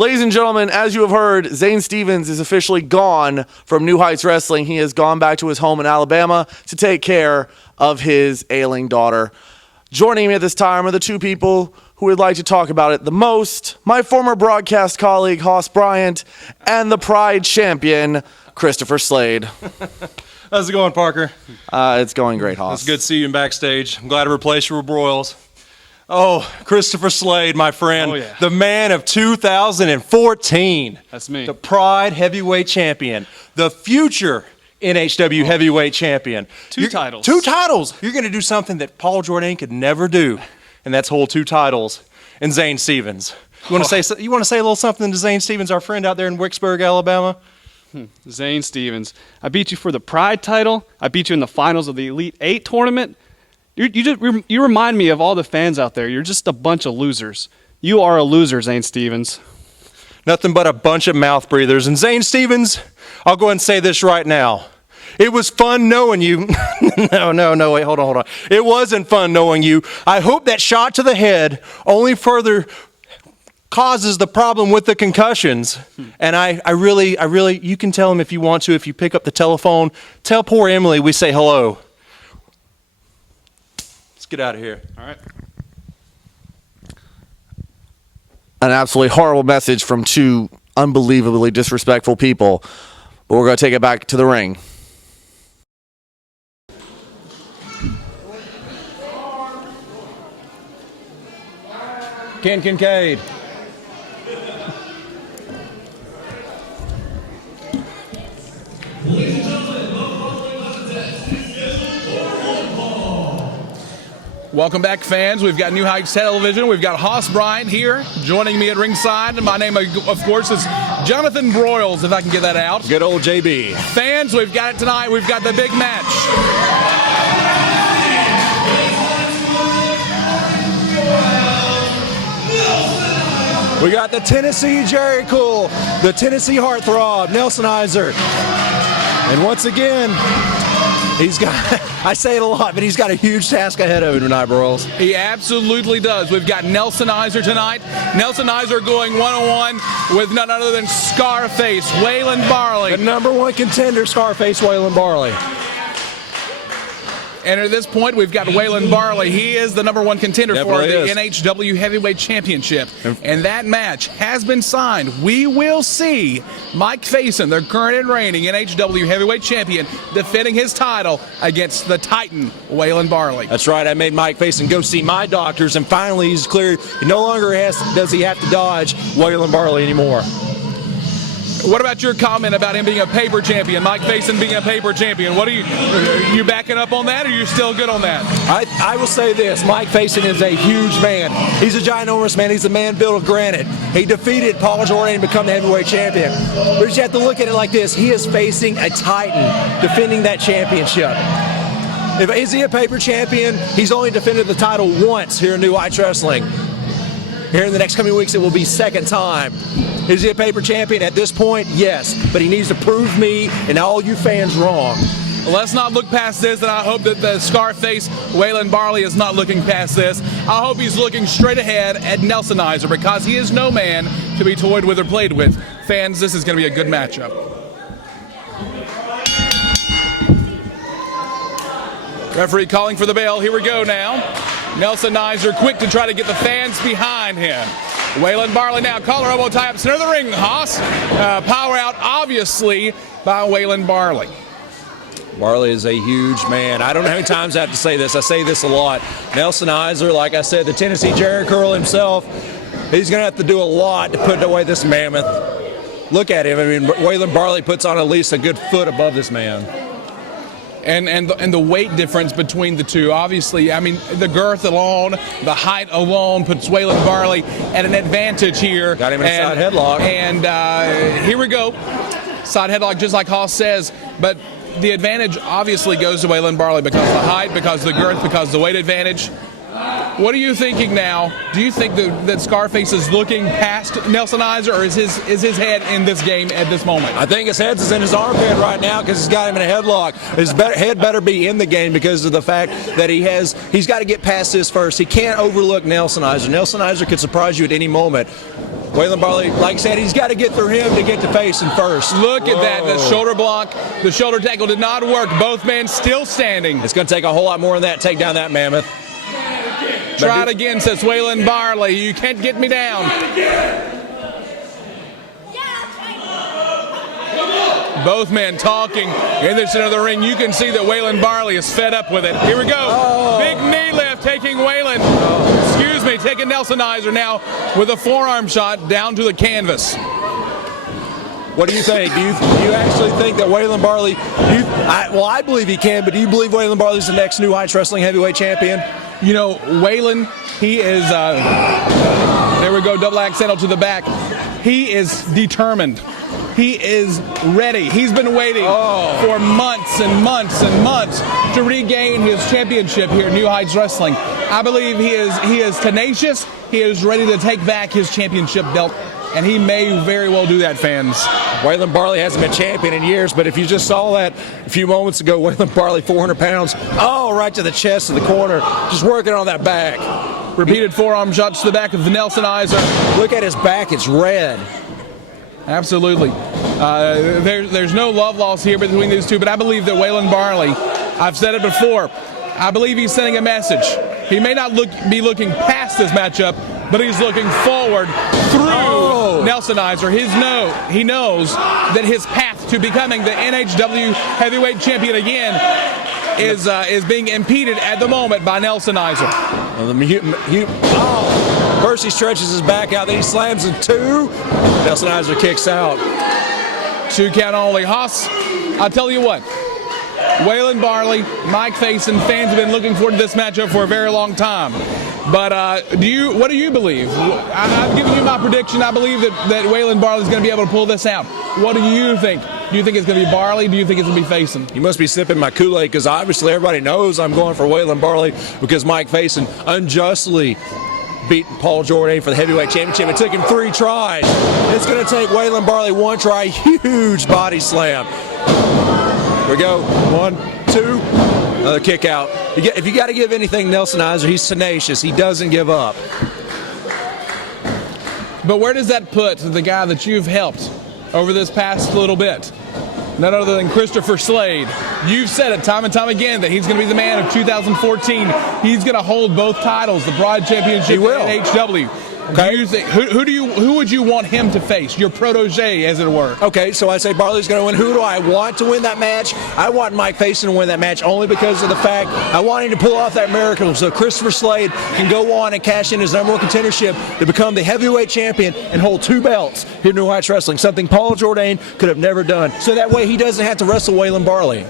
Ladies and gentlemen, as you have heard, Zane Stevens is officially gone from New Heights Wrestling. He has gone back to his home in Alabama to take care of his ailing daughter. Joining me at this time are the two people who would like to talk about it the most: my former broadcast colleague, Hoss Bryant, and the Pride champion, Christopher Slade. How's it going, Parker? It's going great, Hoss. It's good to see you in backstage. I'm glad to replace your broils. Oh, Christopher Slade, my friend, the man of 2014. That's me. The Pride heavyweight champion, the future NHW heavyweight champion. Two titles. Two titles. You're going to do something that Paul Jourdain could never do, and that's hold two titles. And Zane Stevens. You want to say a little something to Zane Stevens, our friend out there in Wicksburg, Alabama? Zane Stevens. I beat you for the Pride title. I beat you in the finals of the Elite 8 tournament. You remind me of all the fans out there. You're just a bunch of losers. You are a loser, Zane Stevens. Nothing but a bunch of mouth breathers. And Zane Stevens, I'll go ahead and say this right now. It was fun knowing you. No, wait, hold on. It wasn't fun knowing you. I hope that shot to the head only further causes the problem with the concussions. And I really, you can tell him if you want to, if you pick up the telephone, tell poor Emily we say hello. Get out of here. All right. An absolutely horrible message from two unbelievably disrespectful people. But we're going to take it back to the ring. Ken Kincaid. Welcome back, fans. We've got New Heights Television. We've got Hoss Bryant here joining me at ringside. And my name, of course, is Jonathan Broyles, if I can get that out. Good old JB. Fans, we've got it tonight. We've got the big match. We got the Tennessee Jericho, the Tennessee Heartthrob, Nelsonizer. And once again, he's got, I say it a lot, but he's got a huge task ahead of him tonight, Broyles. He absolutely does. We've got Nelsonizer tonight. Nelsonizer going one-on-one with none other than Scarface, Waylon Barley. The number one contender, Scarface, Waylon Barley. And at this point, we've got Waylon Barley. He is the number one contender for the is. NHW Heavyweight Championship. And that match has been signed. We will see Mike Facen, the current and reigning NHW Heavyweight Champion, defending his title against the Titan, Waylon Barley. That's right. I made Mike Facen go see my doctors, and finally he's clear. He no longer does he have to dodge Waylon Barley anymore. What about your comment about him being a paper champion, Mike Facen being a paper champion? Are you backing up on that, or are you still good on that? I will say this: Mike Facen is a huge man. He's a ginormous man. He's a man built of granite. He defeated Paul Jourdain to become the heavyweight champion. But you have to look at it like this: he is facing a Titan, defending that championship. Is he a paper champion? He's only defended the title once here in New Heights Wrestling. Here in the next coming weeks, it will be second time. Is he a paper champion? At this point, yes. But he needs to prove me and all you fans wrong. Well, let's not look past this, and I hope that the Scarface, Waylon Barley, is not looking past this. I hope he's looking straight ahead at Nelsonizer, because he is no man to be toyed with or played with. Fans, this is going to be a good matchup. Referee calling for the bell. Here we go now. Nelsonizer quick to try to get the fans behind him. Waylon Barley now, collar elbow tie up center of the ring. Hoss, power out obviously by Waylon Barley. Barley is a huge man. I don't know how many times I have to say this. I say this a lot. Nelsonizer, like I said, the Tennessee Jericho himself, he's going to have to do a lot to put away this mammoth. Look at him. I mean, Waylon Barley puts on at least a good foot above this man. And the weight difference between the two, obviously, I mean, the girth alone, the height alone puts Waylon Barley at an advantage here. Got him in a side headlock. And here we go. Side headlock, just like Hoss says, but the advantage obviously goes to Waylon Barley because of the height, because of the girth, because of the weight advantage. What are you thinking now? Do you think that Scarface is looking past Nelsonizer, or is his head in this game at this moment? I think his head is in his armpit right now because he's got him in a headlock. His head better be in the game because of the fact that he's got to get past this first. He can't overlook Nelsonizer. Nelsonizer could surprise you at any moment. Waylon Barley, like I said, he's got to get through him to get to Facen first. Look at that. The shoulder block, the shoulder tackle did not work. Both men still standing. It's going to take a whole lot more than that to take down that mammoth. Try it again, says Waylon Barley. You can't get me down. Both men talking in the center of the ring. You can see that Waylon Barley is fed up with it. Here we go. Oh. Big knee lift taking Waylon. Excuse me, taking Nelsonizer now with a forearm shot down to the canvas. What do you think? Do you actually think that Waylon Barley, I believe he can, but do you believe Waylon Barley's the next New Heights Wrestling Heavyweight Champion? You know, Waylon, he is, there we go, double accidental to the back. He is determined. He is ready. He's been waiting for months and months and months to regain his championship here at New Heights Wrestling. I believe he is tenacious. He is ready to take back his championship belt, and he may very well do that, fans. Waylon Barley hasn't been champion in years, but if you just saw that a few moments ago, Waylon Barley, 400 pounds, right to the chest of the corner, just working on that back. Repeated forearm shots to the back of the Nelsonizer. Look at his back, it's red. Absolutely. There's no love lost here between these two, but I believe that Waylon Barley, I've said it before, I believe he's sending a message. He may not be looking past this matchup, but he's looking forward through Nelsonizer. He knows that his path to becoming the NHW Heavyweight Champion again is being impeded at the moment by Nelsonizer. First he stretches his back out, then he slams in two. Nelsonizer kicks out. 2 count only. Hoss, I'll tell you what. Waylon Barley, Mike Facen, fans have been looking forward to this matchup for a very long time. But what do you believe? I've given you my prediction. I believe that Waylon Barley is going to be able to pull this out. What do you think? Do you think it's going to be Barley? Do you think it's going to be Facen? You must be sipping my Kool-Aid, because obviously everybody knows I'm going for Waylon Barley, because Mike Facen unjustly beat Paul Jordan for the heavyweight championship. It took him 3 tries. It's going to take Waylon Barley 1 try. Huge body slam. Here we go. 1, 2. Another kick out. If you got to give anything Nelsonizer, he's tenacious. He doesn't give up. But where does that put the guy that you've helped over this past little bit? None other than Christopher Slade. You've said it time and time again that he's going to be the man of 2014. He's going to hold both titles, the Pride Championship and NHW. Okay. Do you think, who would you want him to face? Your protege, as it were. Okay, so I say Barley's going to win. Who do I want to win that match? I want Mike Facen to win that match only because of the fact I want him to pull off that miracle so Christopher Slade can go on and cash in his #1 contendership to become the heavyweight champion and hold 2 belts here in New Heights Wrestling, something Paul Jordan could have never done. So that way he doesn't have to wrestle Waylon Barley.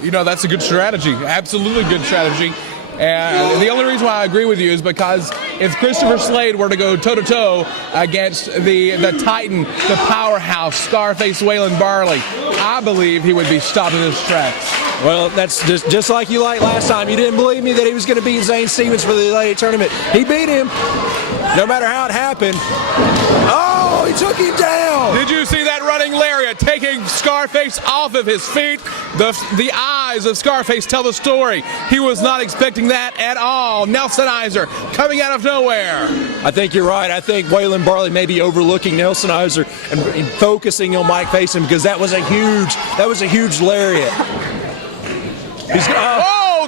You know, that's a good strategy. Absolutely good strategy. And the only reason why I agree with you is because if Christopher Slade were to go toe-to-toe against the Titan, the powerhouse, Scarface Waylon Barley, I believe he would be stopped in his tracks. Well, that's just like you like last time. You didn't believe me that he was going to beat Zane Stevens for the Elite tournament. He beat him, no matter how it happened. Oh, he took him down. Did you see that running lariat taking Scarface off of his feet? The eyes of Scarface tell the story. He was not expecting that at all. Nelsonizer coming out of nowhere. I think you're right. I think Waylon Barley may be overlooking Nelsonizer and focusing on Mike Facen, because that was a huge lariat.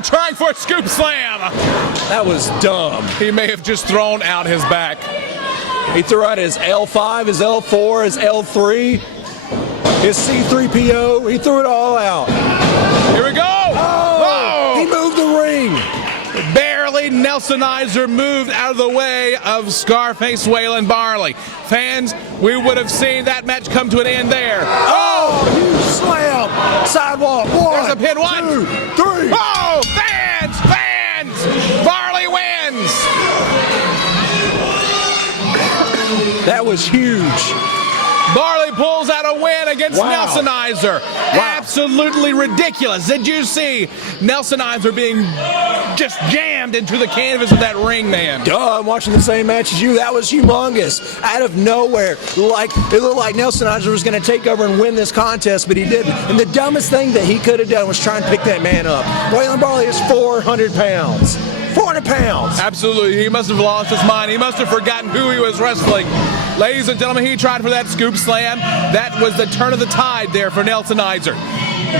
Trying for a scoop slam. That was dumb. He may have just thrown out his back. He threw out his L5, his L4, his L3, his C3PO. He threw it all out. Here we go. He moved the ring. Barely Nelsonizer moved out of the way of Scarface Waylon Barley. Fans, we would have seen that match come to an end there. Huge slam. Sidewalk. 1, There's a pin. 1, 2, 3. Oh, fans! Barley wins! That was huge. Barley pulls out a win against Nelsonizer. Absolutely ridiculous. Did you see Nelsonizer being just jammed into the canvas of that ring, man? I'm watching the same match as you. That was humongous. Out of nowhere. It looked like Nelsonizer was going to take over and win this contest, but he didn't. And the dumbest thing that he could have done was try and pick that man up. Waylon Barley is 400 pounds. 400 pounds. Absolutely. He must have lost his mind. He must have forgotten who he was wrestling. Ladies and gentlemen, he tried for that scoop slam. That was the turn of the tide there for Nelsonizer.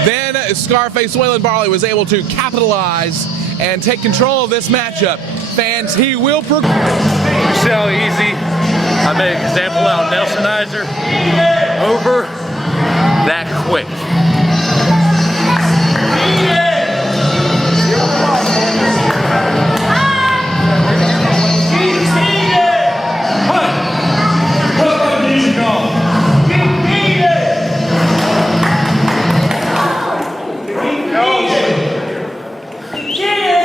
Then Scarface Waylon Barley was able to capitalize and take control of this matchup. Fans, he will progress. You see how easy I made an example out of Nelsonizer? Over that quick.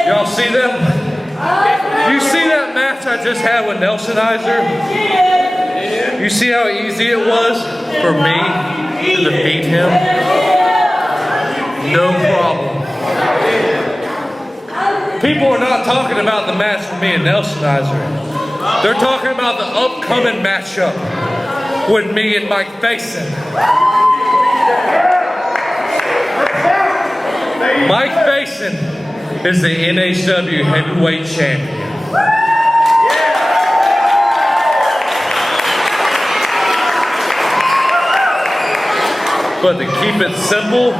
Y'all see them? You see that match I just had with Nelsonizer? You see how easy it was for me to defeat him? No problem. People are not talking about the match with me and Nelsonizer. They're talking about the upcoming matchup with me and Mike Facen. Mike Facen is the NHW Heavyweight Champion. But to keep it simple,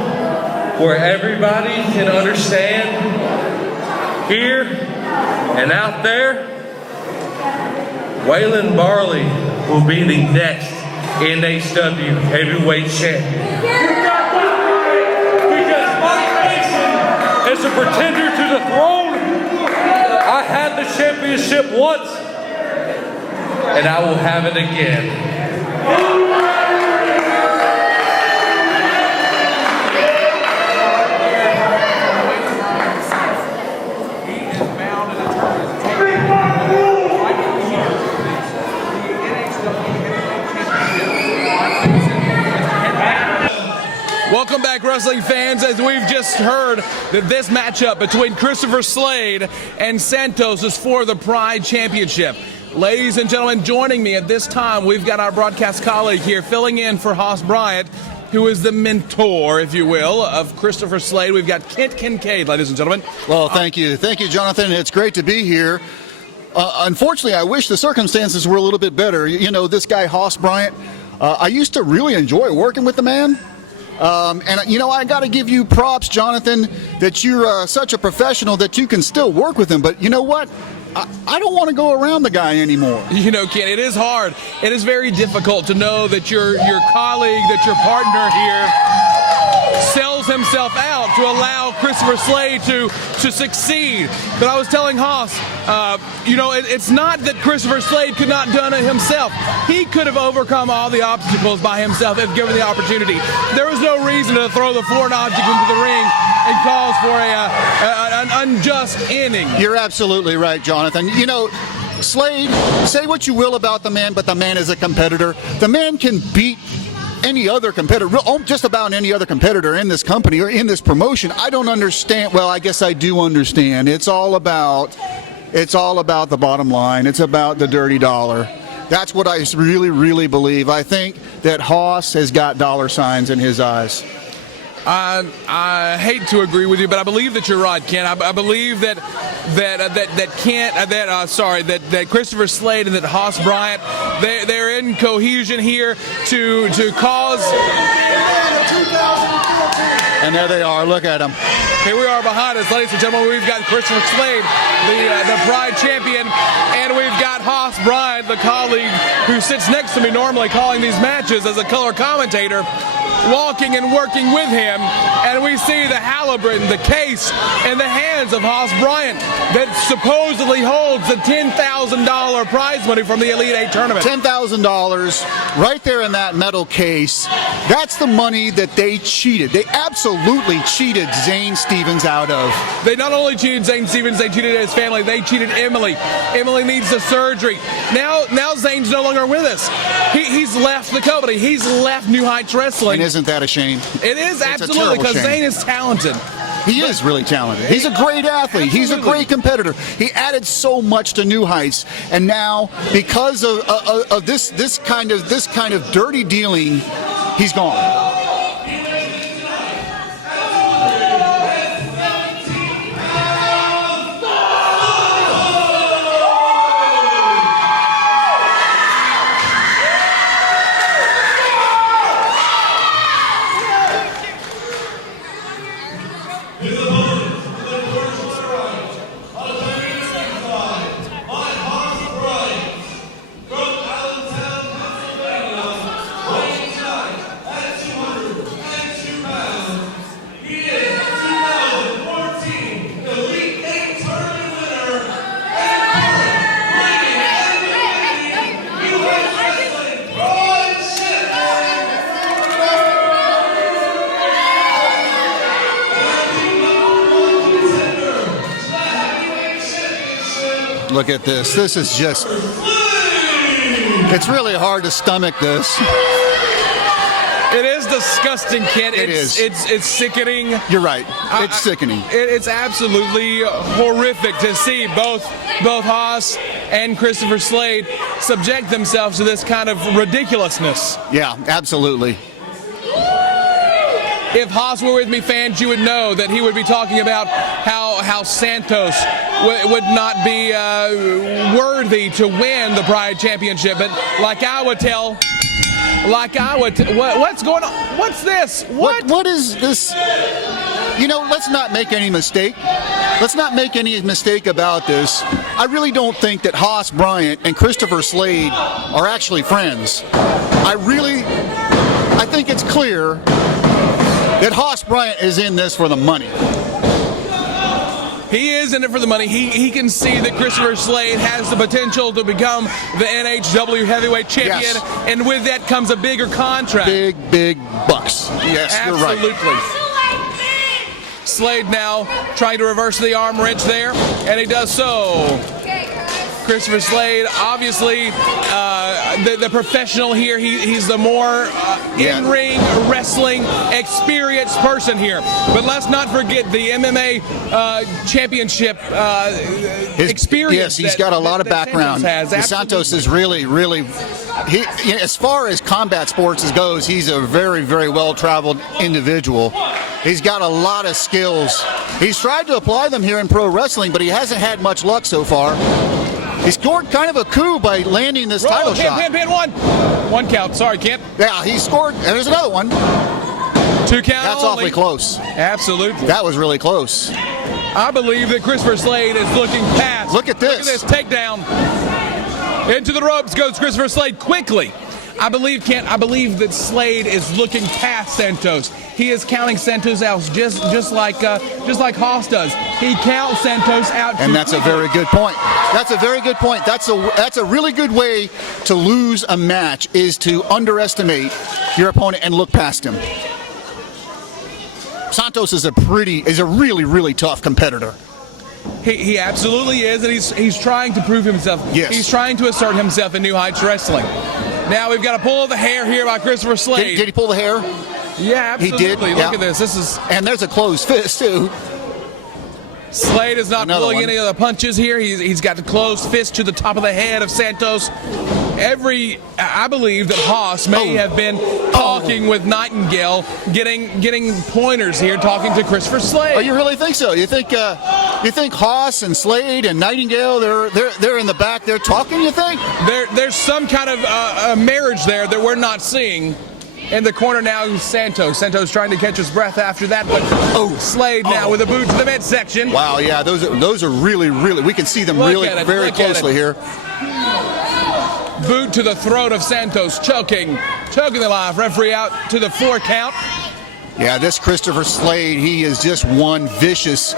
where everybody can understand, here and out there, Waylon Barley will be the next NHW Heavyweight Champion. As a pretender to the throne, I had the championship once, and I will have it again. Welcome back, wrestling fans, as we've just heard that this matchup between Christopher Slade and Santos is for the Pride Championship. Ladies and gentlemen, joining me at this time, we've got our broadcast colleague here filling in for Hoss Bryant, who is the mentor, if you will, of Christopher Slade. We've got Kent Kincaid, ladies and gentlemen. Well, thank you. Thank you, Jonathan. It's great to be here. Unfortunately, I wish the circumstances were a little bit better. You know, this guy, Hoss Bryant, I used to really enjoy working with the man. And, you know, I got to give you props, Jonathan, that you're such a professional that you can still work with him. But you know what? I don't want to go around the guy anymore. You know, Ken, it is hard. It is very difficult to know that your colleague, that your partner here sells himself out to allow Christopher Slade to succeed. But I was telling Hoss, you know, it's not that Christopher Slade could not done it himself. He could have overcome all the obstacles by himself if given the opportunity. There was no reason to throw the foreign object into the ring and cause for an unjust inning. You're absolutely right, Jonathan. You know, Slade, say what you will about the man, but the man is a competitor. The man can beat any other competitor, just about any other competitor in this company or in this promotion. I don't understand. Well, I guess I do understand. It's all about the bottom line. It's about the dirty dollar. That's what I really, really believe. I think that Hoss has got dollar signs in his eyes. I hate to agree with you, but I believe that you're right, Ken. I believe that Christopher Slade and that Hoss Bryant, they're in cohesion here to cause. And there they are. Look at them. Here we are behind us, ladies and gentlemen. We've got Christopher Slade, the Pride champion, and we've got Hoss Bryant, the colleague who sits next to me normally calling these matches as a color commentator, walking and working with him, and we see the halibut, the case, in the hands of Hoss Bryant that supposedly holds the $10,000 prize money from the Elite Eight tournament. $10,000 right there in that metal case. That's the money that they cheated. They absolutely cheated Zane Stevens out of. They not only cheated Zane Stevens, they cheated his family. They cheated Emily. Emily needs the surgery. Now Zane's no longer with us. He's left the company. He's left New Heights Wrestling. And isn't that a shame? It is, absolutely, because Zane is talented. He is really talented. He's a great athlete. Absolutely. He's a great competitor. He added so much to New Heights, and now because of this kind of dirty dealing, he's gone. look at this. This is just, it's really hard to stomach this. It is disgusting, Kent. It is. It's sickening. You're right. It's sickening. It's absolutely horrific to see both Hoss and Christopher Slade subject themselves to this kind of ridiculousness. Yeah, absolutely. If Hoss were with me, fans, you would know that he would be talking about how Santos would not be worthy to win the Pride Championship. But like I would tell, what's going on? What's this? What is this? You know, let's not make any mistake. Let's not make any mistake about this. I really don't think that Hoss Bryant and Christopher Slade are actually friends. I think it's clear that Hoss Bryant is in this for the money. He is in it for the money. He can see that Christopher Slade has the potential to become the NHW heavyweight champion, yes. And with that comes a bigger contract. Big bucks. Yes, absolutely. You're right. Slade now trying to reverse the arm wrench there, and he does so. Christopher Slade, obviously the professional here. He's the more in-ring wrestling experienced person here. But let's not forget the MMA championship experience. Yes, he's got a lot of background. Santos is really, as far as combat sports goes, he's a very, very well-traveled individual. He's got a lot of skills. He's tried to apply them here in pro wrestling, but he hasn't had much luck so far. He scored kind of a coup by landing this title shot. Pin, one count. Sorry, Kent. Yeah, he scored, and there's another one. 2 count. That's only. awfully close. Absolutely. That was really close. I believe that Christopher Slade is looking past. Look at this. Look at this takedown. Into the ropes goes Christopher Slade quickly. I believe that Slade is looking past Santos. He is counting Santos out just like Hoss does. He counts Santos out. And that's a very good point. That's a very good point. That's a really good way to lose a match, is to underestimate your opponent and look past him. Santos is a really, really tough competitor. He absolutely is, and he's trying to prove himself. Yes. He's trying to assert himself in New Heights Wrestling. Now we've got a pull of the hair here by Christopher Slade. Did he pull the hair? Yeah, absolutely. He did. Look at this. And there's a closed fist too. Slade is not pulling any of the punches here. He's got the closed fist to the top of the head of Santos. I believe that Hoss may have been talking with Nightingale, getting pointers here, talking to Christopher Slade. Oh, you really think so? You think Hoss and Slade and Nightingale they're in the back, they're talking? You think? There's some kind of a marriage there that we're not seeing. In the corner now, Santos. Santos trying to catch his breath after that, but Slade now with a boot to the midsection. Wow, yeah, those are really, we can see them very closely here. Boot to the throat of Santos, choking the live referee out to the 4 count. Yeah, this Christopher Slade, he is just one vicious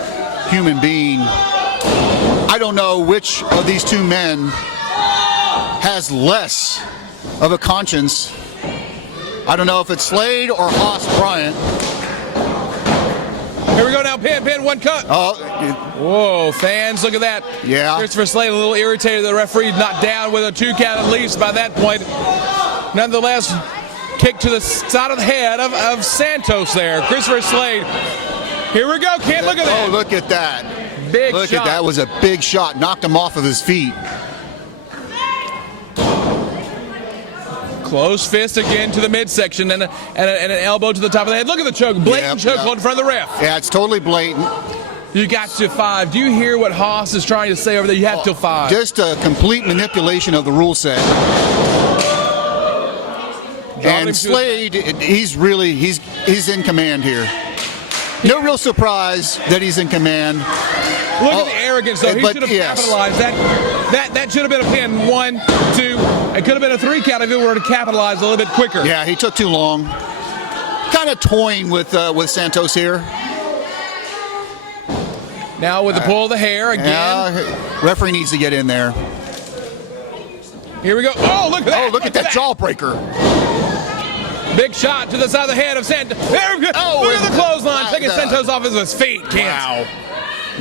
human being. I don't know which of these two men has less of a conscience. I don't know if it's Slade or Hoss Bryant. Here we go now, pin, 1 cut. Whoa, fans, look at that. Yeah. Christopher Slade a little irritated. The referee not down with a 2 count at least by that point. Nonetheless, kick to the side of the head of Santos there. Christopher Slade. Here we go, Kent, look at that. Oh, look at that. Look at that. Was a big shot. Knocked him off of his feet. Close fist again to the midsection and an elbow to the top of the head. Look at the choke. Blatant choke hold in front of the ref. Yeah, it's totally blatant. You got to 5. Do you hear what Hoss is trying to say over there? You have till 5. Just a complete manipulation of the rule set. And Slade, he's in command here. No real surprise that he's in command. Look at the arrogance, though. He should have capitalized. That should have been a pin. 1, 2. It could have been a 3 count if it were to capitalize a little bit quicker. Yeah, he took too long. Kind of toying with Santos here. Now with the pull of the hair again. Referee needs to get in there. Here we go. Oh, look at that. Oh, look at that jawbreaker. Big shot to the side of the head of Santos. There we go. Look at the clothesline. Taking Santos off of his feet.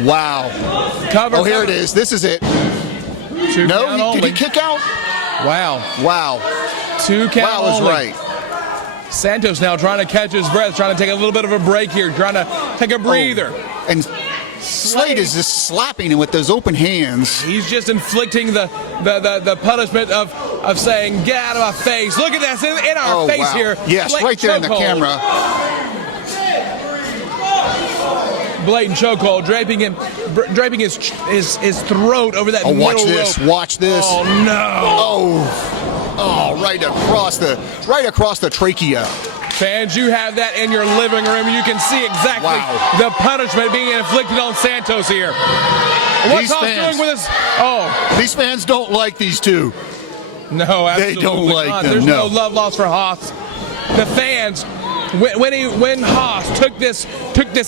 Wow. Cover. Here it is. This is it. Two No, count did only. he kick out? Wow. 2 Two count Wow was only. right. Santos now trying to catch his breath, trying to take a little bit of a break here, trying to take a breather. And Slade is just slapping him with those open hands. He's just inflicting the punishment of saying, get out of my face. Look at this in our face wow. here. Yes, Blatant right there in the chokehold. camera. Blatant chokehold, draping his throat over that middle Watch this. rope. Watch this. Oh no! Oh, right across the trachea. Fans, you have that in your living room. You can see exactly the punishment being inflicted on Santos here. What's Hoss doing with this? Oh, these fans don't like these two. no, absolutely They don't like not. them, There's no. no love lost for Hoss. The fans, when Hoss took this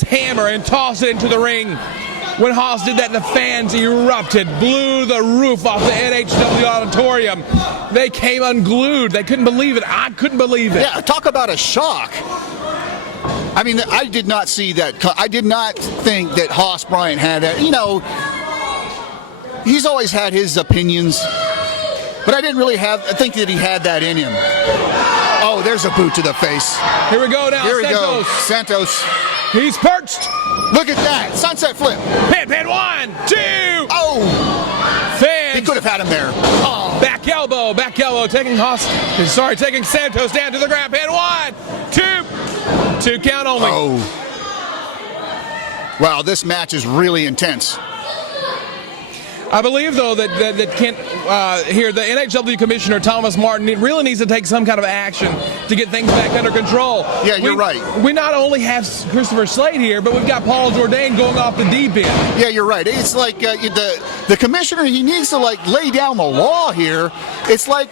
hammer and tossed it into the ring, when Hoss did that, the fans erupted, blew the roof off the NHW auditorium. They came unglued. They couldn't believe it. I couldn't believe it. Yeah, talk about a shock. I mean, I did not see that. I did not think that Hoss Bryant had that. You know, he's always had his opinions, but I didn't really think that he had that in him. Oh, there's a boot to the face. Here we go now, Here we Santos. go. Santos. He's perched. Look at that. Sunset flip. Pin, 1, 2. Oh, Fans. he could have had him there. Oh. Back elbow, taking Santos down to the ground. Pin 1, 2. 2 count only. Oh. Wow, this match is really intense. I believe, though, that Kent here, the NHW Commissioner Thomas Martin, really needs to take some kind of action to get things back under control. Yeah, you're right. We not only have Christopher Slade here, but we've got Paul Jourdain going off the deep end. Yeah, you're right. It's like the commissioner. He needs to lay down the law here. It's like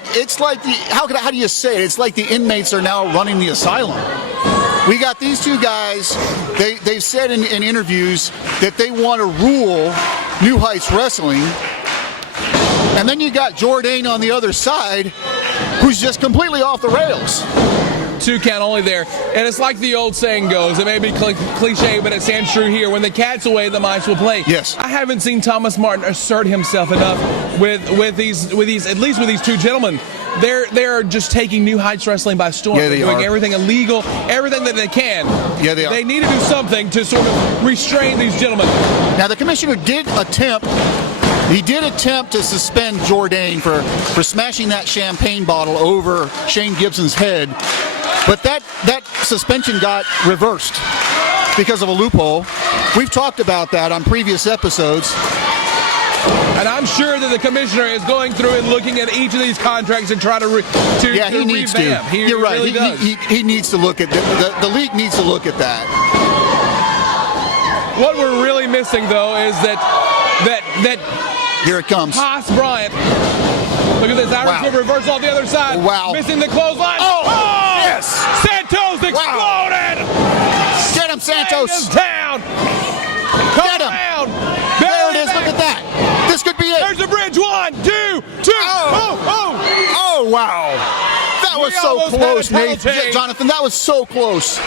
how do you say it? It's like the inmates are now running the asylum. We got these two guys. They've said in interviews that they want to rule New Heights Wrestling. And then you got Jourdain on the other side, who's just completely off the rails. 2 count only there. And it's like the old saying goes, it may be cliche, but it stands true here. When the cat's away, the mice will play. Yes. I haven't seen Thomas Martin assert himself enough with these two gentlemen. They're just taking New Heights Wrestling by storm. Yeah, They're doing everything illegal, everything that they can. Yeah, they are. They need to do something to sort of restrain these gentlemen. Now the commissioner did attempt to suspend Jourdain for smashing that champagne bottle over Shane Gibson's head, but that suspension got reversed because of a loophole. We've talked about that on previous episodes. And I'm sure that the commissioner is going through and looking at each of these contracts and trying to he needs revamp. to. You're right. Really does. He needs to look at the league needs to look at that. What we're really missing, though, is that Here it comes. Hoss Bryant. Look at this Irish whip reversal on the other side. Wow. Missing the clothesline. Oh, yes. Santos exploded. Get him, Santos. Santos down. Get him. Around. There it is. Look at that. This could be it. There's the bridge. 1, 2, 2. Oh, wow. That was so almost close, had a Nate. penalty. Jonathan, that was so close.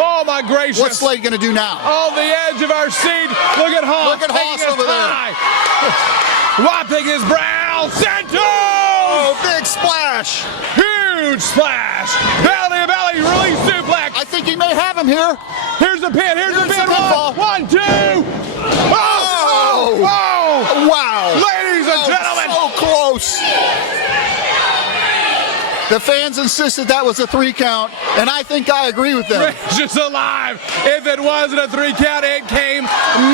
Oh, my gracious. What's Slade going to do now? On the edge of our seat. Look at Hoss. Look at Hoss over there. Wiping his brow. Santos! Oh, big splash. Huge splash. Belly to belly release suplex. I think he may have him here. Here's the pin. Here's the Here's pin. the pinfall. 1, 2. Oh! Wow. Ladies and gentlemen. So close. The fans insisted that was a 3 count, and I think I agree with them. Just alive. If it wasn't a 3 count, it came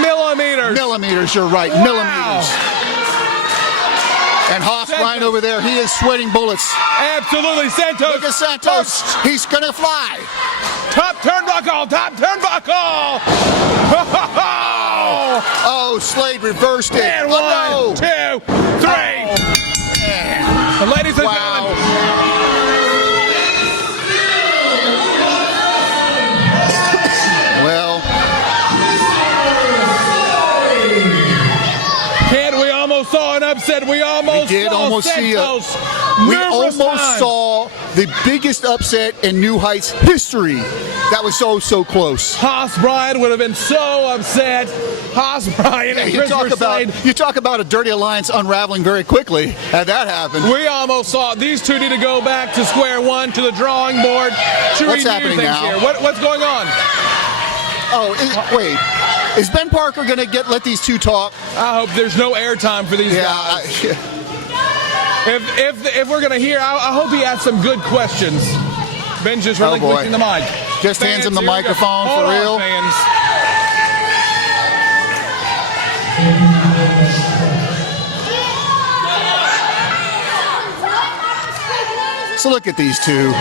millimeters. Millimeters, you're right. Wow. Millimeters. And Hoss Bryant over there, he is sweating bullets. Absolutely. Santos. Look at Santos. He's going to fly. Top turnbuckle. Oh, Slade reversed it. And Oh, 1, 2, 3. And ladies and gentlemen. Well, We almost saw an upset. We almost did saw almost see Santos We Numerous almost times. saw the biggest upset in New Heights history. That was so close. Hoss Bryant would have been so upset. Hoss Bryant and Christopher Slade. You talk about a dirty alliance unraveling very quickly. Had that happened. We almost saw these two need to go back to square one, to the drawing board, to What's redo happening things now? here. What's going on? Wait. Is Ben Parker going to let these two talk? I hope there's no airtime for these guys. If we're going to hear, I hope he asks some good questions. Ben's just relinquishing the mic. Just hands him the here we go. microphone Hold for on, real. fans. So look at these two.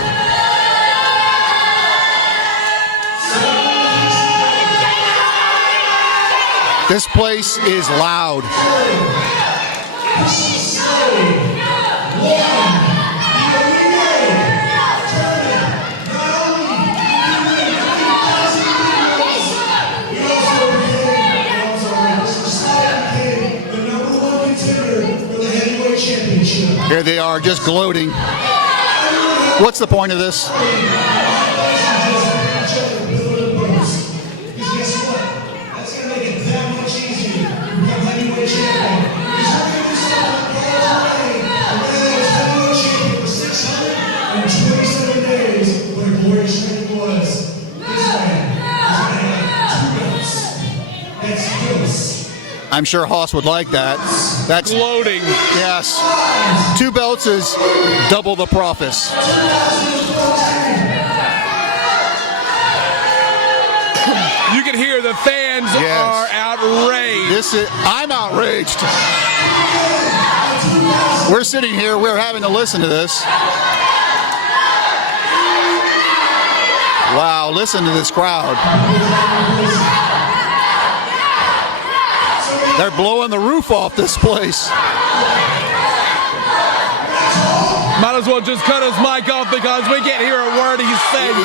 This place is loud. Here they are, just gloating. What's the point of this? I'm sure Hoss would like that. That's Gloating. yes. 2 belts is double the profits. You can hear the fans are outraged. I'm outraged. We're sitting here, we're having to listen to this. Wow, listen to this crowd. They're blowing the roof off this place. Might as well just cut his mic off because we can't hear a word he's saying.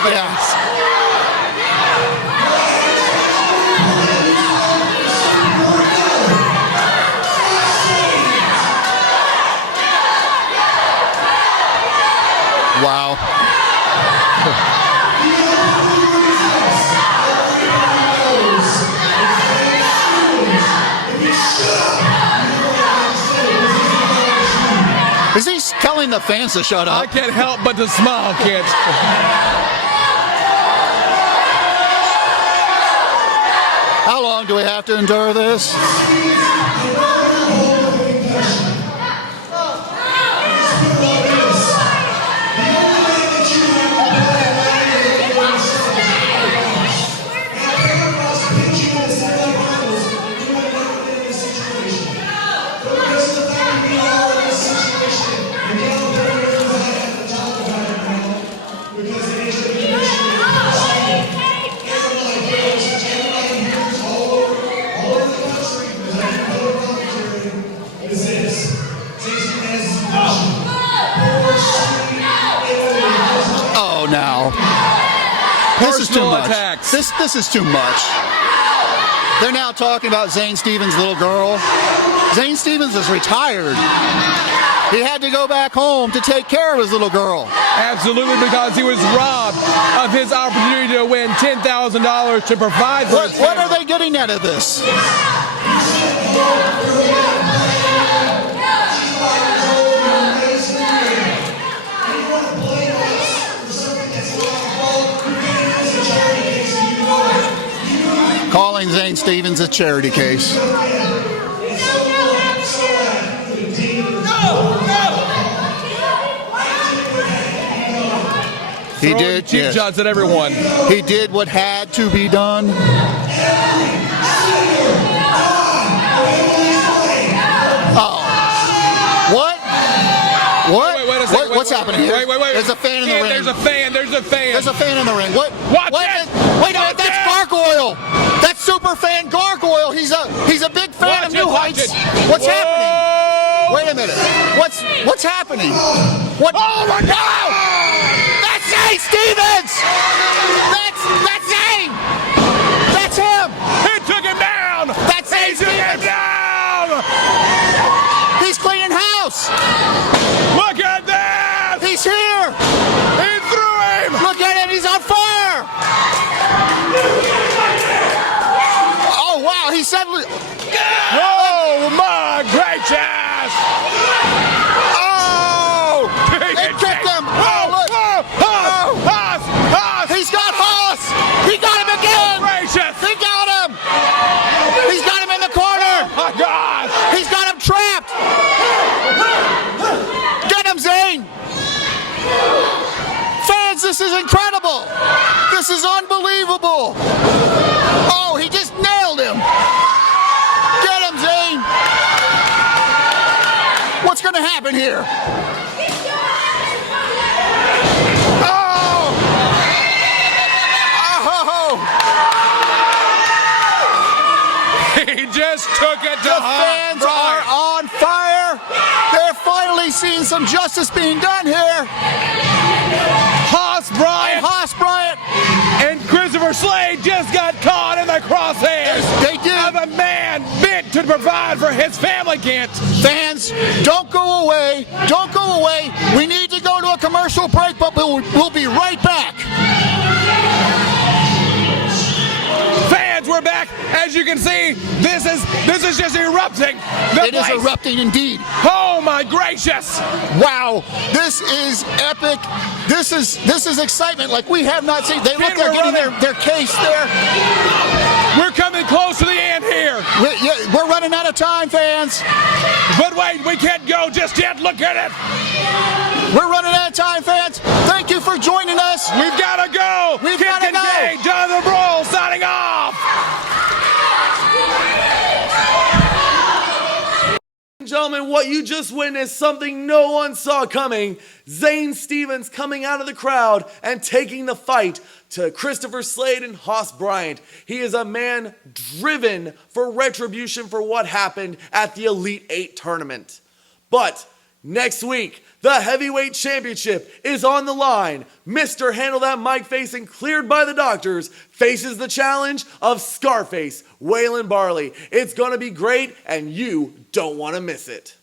Wow. Is he telling the fans to shut up? I can't help but to smile, kids. How long do we have to endure this? This is too much. Attacks. This is too much. They're now talking about Zane Stevens' little girl. Zane Stevens is retired. He had to go back home to take care of his little girl. Absolutely, because he was robbed of his opportunity to win $10,000 to provide for his What family. are they getting out of this? Calling Zane Stevens a charity case. He did cheap shots at everyone. He did what had to be done. Oh. What? Wait a second. What's happening here? Wait. There's a fan in the ring. There's a fan. There's a fan in the ring. What? Watch What? it! Wait a minute, that's Gargoyle. That's super fan Gargoyle. He's a big fan of New Heights. What's happening? Wait a minute. What's happening? What? Oh my God! That's Zane Stevens. That's Zane. That's him. He took him down. That's Zane He took him Stevens. down. He's cleaning house. Look at that. gosh! Oh! It kicked him! Oh, look! Hoss! He's got Hoss! He got him again! Gracious! He got him! He's got him in the corner! Oh my gosh! He's got him trapped! Get him, Zane! Fans, this is incredible! This is unbelievable! Oh, he just nailed him! Get him, Zane! What's going to happen here? Oh! Oh! He just took it to The fans are on fire! They're finally seeing some justice being done here! Hoss Bryant Hoss Bryant! and Christopher Slade just got caught in the crosshairs They did. of a man bent to provide for his family, Kent. Fans, don't go away. Don't go away. We need to go to a commercial break, but we'll be right back. Fans, we're back. As you can see, this is just erupting. It is erupting indeed. Oh my gracious! Wow, this is epic. This is excitement like we have not seen. They look Ken, like we're getting their case there. We're coming close to the end here. We're running out of time, fans. But wait, we can't go just yet. Look at it. We're running out of time, fans. Thank you for joining us. We've got to go. We've gotta go. Kincaid, Jonathan Brohl signing off. Gentlemen, what you just witnessed, something no one saw coming. Zane Stevens coming out of the crowd and taking the fight to Christopher Slade and Hoss Bryant. He is a man driven for retribution for what happened at the Elite 8 tournament. But next week, the heavyweight championship is on the line. Mr. Handle That Mike Facen, cleared by the doctors, faces the challenge of Scarface, Waylon Barley. It's going to be great, and you don't want to miss it.